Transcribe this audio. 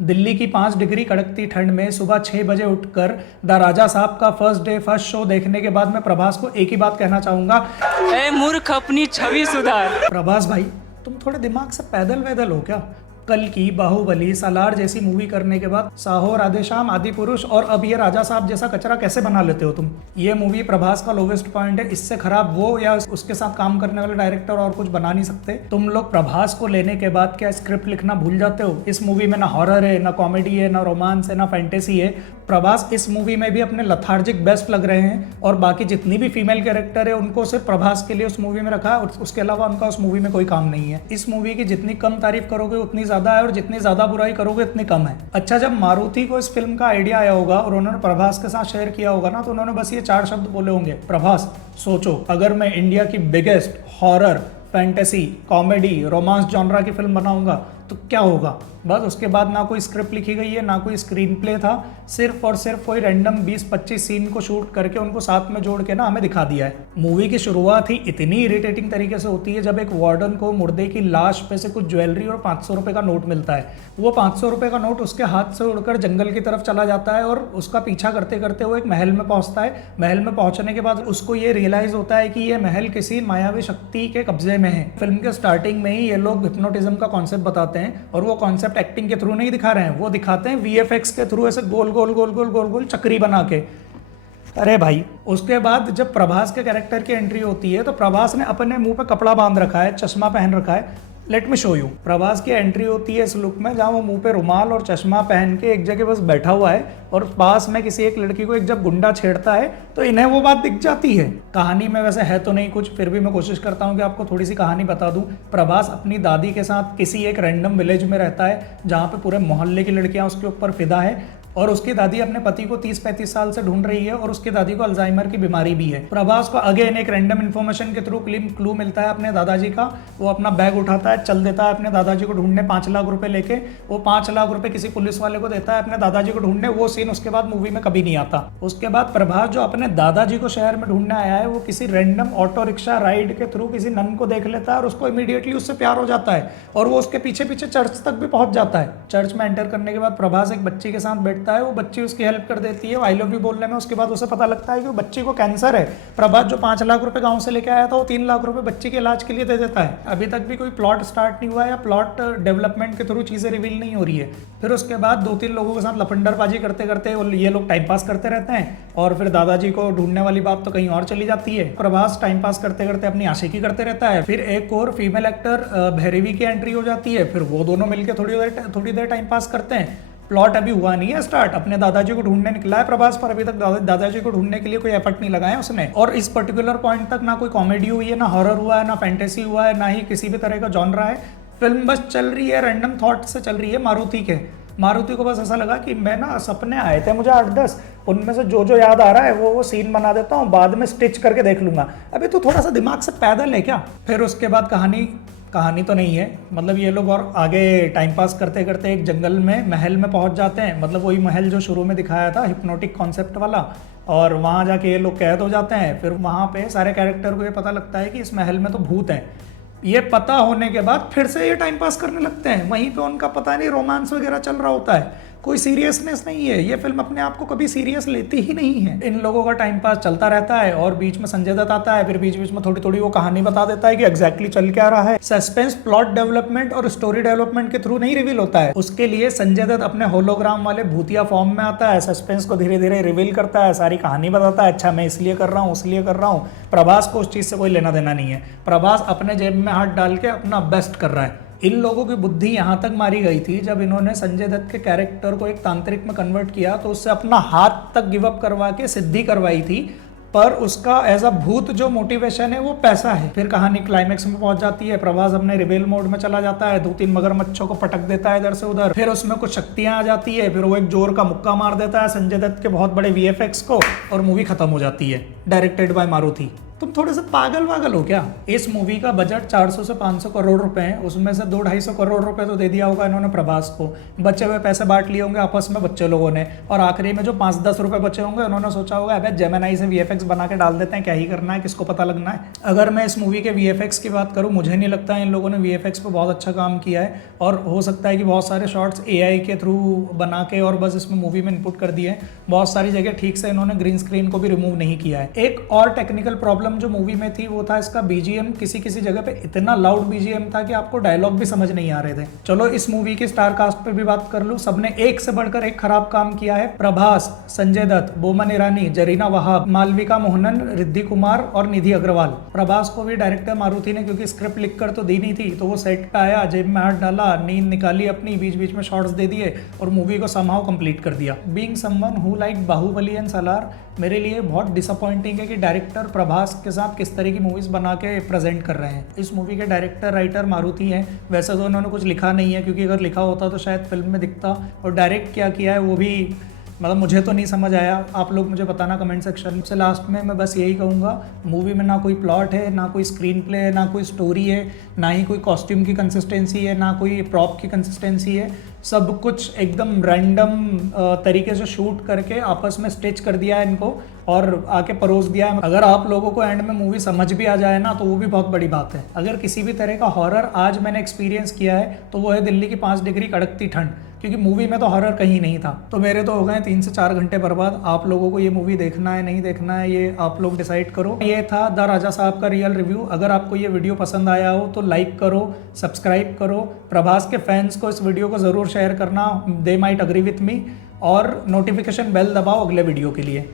दिल्ली की 5 डिग्री कड़कती ठंड में सुबह 6 बजे उठकर द राजा साहब का फर्स्ट डे फर्स्ट शो देखने के बाद मैं प्रभास को एक ही बात कहना चाहूंगा, ए मूर्ख अपनी छवि सुधार। प्रभास भाई तुम थोड़े दिमाग से पैदल वैदल हो क्या? कल की बाहुबली, सालार जैसी मूवी करने के बाद साहो, राधेश्याम, आदि पुरुष और अब ये राजा साहब जैसा कचरा कैसे बना लेते हो तुम? ये मूवी प्रभास का लोवेस्ट पॉइंट है, इससे खराब वो या उसके साथ काम करने वाले डायरेक्टर और कुछ बना नहीं सकते। तुम लोग प्रभास को लेने के बाद क्या स्क्रिप्ट लिखना भूल जाते हो? इस मूवी में ना हॉरर है, ना कॉमेडी है, ना रोमांस है, ना फैंटेसी है। प्रभास इस मूवी में भी अपने लथार्जिक बेस्ट लग रहे हैं और बाकी जितनी भी फीमेल कैरेक्टर है उनको सिर्फ प्रभास के लिए उस मूवी में रखा है, उसके अलावा उनका उस मूवी में कोई काम नहीं है। इस मूवी की जितनी कम तारीफ करोगे उतनी ज्यादा है और जितनी ज्यादा बुराई करोगे उतनी कम है। अच्छा, जब मारुति को इस फिल्म का आइडिया आया होगा और उन्होंने प्रभास के साथ शेयर किया होगा ना, तो उन्होंने बस ये 4 शब्द बोले होंगे, प्रभास सोचो अगर मैं इंडिया की biggest horror, fantasy, comedy, romance genre की फिल्म बनाऊंगा तो क्या होगा। बस उसके बाद ना कोई स्क्रिप्ट लिखी गई है, ना कोई स्क्रीन प्ले था, सिर्फ और सिर्फ कोई रैंडम 20-25 सीन को शूट करके उनको साथ में जोड़ के ना हमें दिखा दिया है। मूवी की शुरुआत ही इतनी इरिटेटिंग तरीके से होती है जब एक वार्डन को मुर्दे की लाश पे से कुछ ज्वेलरी और 500 रुपए का नोट मिलता है। वो 500 रुपए का नोट उसके हाथ से उड़कर जंगल की तरफ चला जाता है और उसका पीछा करते करते वो एक महल में पहुंचता है। महल में पहुंचने के बाद उसको ये रियलाइज होता है कि ये महल किसी मायावी शक्ति के कब्जे में है। फिल्म के स्टार्टिंग में ही ये लोग हिप्नोटिज्म का कॉन्सेप्ट बताते हैं और वो कॉन्सेप्ट एक्टिंग के थ्रू नहीं दिखा रहे हैं, वो दिखाते हैं वीएफएक्स के थ्रू, ऐसे गोल गोल गोल गोल गोल गोल चक्री बना के। अरे भाई, उसके बाद जब प्रभास के कैरेक्टर की एंट्री होती है तो प्रभास ने अपने मुंह पे कपड़ा बांध रखा है, चश्मा पहन रखा है। Let me show you. Prabhas की एंट्री होती है इस लुक में जहाँ वो मुंह पे रुमाल और चश्मा पहन के एक जगह बस बैठा हुआ है और पास में किसी एक लड़की को एक जब गुंडा छेड़ता है तो इन्हें वो बात दिख जाती है। कहानी में वैसे है तो नहीं कुछ, फिर भी मैं कोशिश करता हूँ कि आपको थोड़ी सी कहानी बता दूं। प्रभास अपनी दादी के साथ किसी एक रैंडम विलेज में रहता है जहाँ पे पूरे मोहल्ले की लड़कियाँ उसके ऊपर फिदा है और उसकी दादी अपने पति को 30-35 साल से ढूंढ रही है और उसकी दादी को अल्जाइमर की बीमारी भी है। प्रभास को अगेन एक रैंडम इन्फॉर्मेशन के थ्रू क्लू मिलता है अपने दादाजी का। वो अपना बैग उठाता है, चल देता है अपने दादाजी को ढूंढने 5 लाख रुपए लेके। वो 5 लाख रुपए किसी पुलिस वाले को देता है अपने दादाजी को ढूंढने। वो सीन उसके बाद मूवी में कभी नहीं आता। उसके बाद प्रभास जो अपने दादाजी को शहर में ढूंढने आया है वो किसी रैंडम ऑटो रिक्शा राइड के थ्रू किसी नन को देख लेता है और उसको इमीडिएटली उससे प्यार हो जाता है और वो उसके पीछे पीछे चर्च तक भी पहुंच जाता है। चर्च में एंटर करने के बाद प्रभास एक बच्ची के साथ बैठता है, वो बच्ची उसकी हेल्प कर देती है आई लव यू बोलने में। उसके बाद उसे पता लगता है कि बच्ची को कैंसर है। प्रभास जो 5 लाख रुपए गांव से लेके आया था वो 3 लाख रुपए बच्ची के इलाज के लिए दे देता है। अभी तक भी कोई प्लॉट स्टार्ट नहीं हुआ है या प्लॉट डेवलपमेंट के थ्रू चीजें रिवील नहीं हो रही है। फिर उसके बाद 2-3 लोगों के साथ लफंडरबाजी करते करते ये लोग टाइम पास करते रहते हैं और फिर दादाजी को ढूंढने वाली बात तो कहीं और चली जाती है। प्रभास टाइम पास करते करते अपनी आशिकी करते रहता है। फिर एक और फीमेल एक्टर भैरवी की एंट्री हो जाती है, फिर वो दोनों मिलकर थोड़ी देर टाइम पास करते हैं। प्लॉट अभी हुआ नहीं है स्टार्ट, अपने दादाजी को ढूंढने निकला है प्रभास, पर अभी तक दादाजी को ढूंढने के लिए कोई एफर्ट नहीं लगाया उसने। और इस पर्टिकुलर पॉइंट तक ना कोई कॉमेडी हुई है, ना हॉरर हुआ है, ना फैंटेसी हुआ है, ना ही किसी भी तरह का जॉनरा है। फिल्म बस चल रही है, रैंडम थॉट से चल रही है। मारुति को बस ऐसा लगा कि मैं ना सपने आए थे मुझे 8-10, उनमें से जो याद आ रहा है वो सीन बना देता हूँ, बाद में स्टिच करके देख लूंगा। अभी तो थोड़ा सा दिमाग से पैदल है क्या? फिर उसके बाद कहानी तो नहीं है, मतलब ये लोग और आगे टाइम पास करते करते एक जंगल में महल में पहुंच जाते हैं, मतलब वही महल जो शुरू में दिखाया था हिप्नोटिक कॉन्सेप्ट वाला। और वहाँ जाके ये लोग कैद हो जाते हैं। फिर वहाँ पे सारे कैरेक्टर को ये पता लगता है कि इस महल में तो भूत हैं। ये पता होने के बाद फिर से ये टाइम पास करने लगते हैं। वहीं पे उनका पता नहीं रोमांस वगैरह चल रहा होता है, कोई सीरियसनेस नहीं है। ये फिल्म अपने आप को कभी सीरियस लेती ही नहीं है। इन लोगों का टाइम पास चलता रहता है और बीच में संजय दत्त आता है, फिर बीच बीच में थोड़ी थोड़ी वो कहानी बता देता है कि एग्जैक्टली चल क्या रहा है। सस्पेंस प्लॉट डेवलपमेंट और स्टोरी डेवलपमेंट के थ्रू नहीं रिवील होता है। उसके लिए संजय दत्त अपने होलोग्राम वाले भूतिया फॉर्म में आता है, सस्पेंस को धीरे धीरे रिवील करता है, सारी कहानी बताता है, अच्छा मैं इसलिए कर रहा हूँ उसलिए कर रहा हूँ। प्रभास को उस चीज से कोई लेना देना नहीं है। प्रभास अपने जेब में हाथ डाल के अपना बेस्ट कर रहा है। इन लोगों की बुद्धि यहाँ तक मारी गई थी जब इन्होंने संजय दत्त के कैरेक्टर को एक तांत्रिक में कन्वर्ट किया तो उससे अपना हाथ तक गिव अप करवा के सिद्धि करवाई थी, पर उसका एज अ भूत जो मोटिवेशन है वो पैसा है। फिर कहानी क्लाइमेक्स में पहुंच जाती है, प्रभास अपने रिबेल मोड में चला जाता है, 2-3 मगरमच्छों को पटक देता है इधर से उधर। फिर उसमें कुछ शक्तियां आ जाती है, फिर वो एक जोर का मुक्का मार देता है संजय दत्त के बहुत बड़े वीएफएक्स को और मूवी खत्म हो जाती है। Directed by Maruti. तुम थोड़े से पागल वागल हो क्या? इस मूवी का बजट 400 से 500 करोड़ रुपए है, उसमें से 200-250 करोड़ रुपए तो दे दिया होगा इन्होंने प्रभास को, बचे हुए पैसे बांट लिए होंगे आपस में बच्चे लोगों ने, और आखिरी में जो 5-10 रुपए बचे होंगे उन्होंने सोचा होगा अबे जेमिनी से वीएफएक्स बना के डाल देते हैं, क्या ही करना है, किसको पता लगना है। अगर मैं इस मूवी के वीएफएक्स की बात करूँ, मुझे नहीं लगता इन लोगों ने वीएफएक्स पे बहुत अच्छा काम किया है, और हो सकता है कि बहुत सारे शॉट्स एआई के थ्रू बना के और बस इसमें मूवी में इनपुट कर दिए हैं। बहुत सारी जगह ठीक से इन्होंने ग्रीन स्क्रीन को भी रिमूव नहीं किया है। एक और टेक्निकल प्रॉब्लम जो मूवी में थी वो था इसका बीजीएम। किसी किसी जगह पे इतना लाउड बीजीएम था कि आपको डायलॉग भी समझ नहीं आ रहे थे। चलो इस मूवी की स्टार कास्ट पे भी बात कर लूं, सबने एक से बढ़कर एक खराब काम किया है। प्रभास, संजय दत्त, बोमन ईरानी, जरीना वहाब, मालविका मोहनन, रिद्धि कुमार और निधि अग्रवाल। प्रभास को भी डायरेक्टर मारुति ने क्योंकि स्क्रिप्ट लिखकर तो दी नहीं थी, तो वो सेट पे आया, जेब में हाथ डाला, नींद निकाली अपनी, बीच बीच में शॉट्स दे दिए और मूवी को समहाउ कंप्लीट कर दिया। Being someone who like Baahubali and Salaar, मेरे लिए बहुत डिसअपॉइंटिंग है कि डायरेक्टर प्रभास के साथ किस तरह की मूवीज बना के प्रेजेंट कर रहे हैं। इस मूवी के डायरेक्टर राइटर मारुति हैं। वैसे तो उन्होंने कुछ लिखा नहीं है, क्योंकि अगर लिखा होता तो शायद फिल्म में दिखता, और डायरेक्ट क्या किया है वो भी मतलब मुझे तो नहीं समझ आया। आप लोग मुझे बताना कमेंट सेक्शन से। लास्ट में मैं बस यही कहूँगा, मूवी में ना कोई प्लॉट है, ना कोई स्क्रीन प्ले है, ना कोई स्टोरी है, ना ही कोई कॉस्ट्यूम की कंसिस्टेंसी है, ना कोई प्रॉप की कंसिस्टेंसी है। सब कुछ एकदम रैंडम तरीके से शूट करके आपस में स्टिच कर दिया है इनको और आके परोस दिया है। अगर आप लोगों को एंड में मूवी समझ भी आ जाए ना, तो वो भी बहुत बड़ी बात है। अगर किसी भी तरह का हॉरर आज मैंने एक्सपीरियंस किया है तो वो है दिल्ली की 5 डिग्री कड़कती ठंड, क्योंकि मूवी में तो हॉरर कहीं नहीं था। तो मेरे तो हो गए 3 से 4 घंटे बर्बाद। आप लोगों को ये मूवी देखना है नहीं देखना है, ये आप लोग डिसाइड करो। ये था द राजा साहब का रियल रिव्यू। अगर आपको ये वीडियो पसंद आया हो तो लाइक करो, सब्सक्राइब करो, प्रभास के फैंस को इस वीडियो को ज़रूर शेयर करना, they might agree with me, और नोटिफिकेशन बेल दबाओ अगले वीडियो के लिए।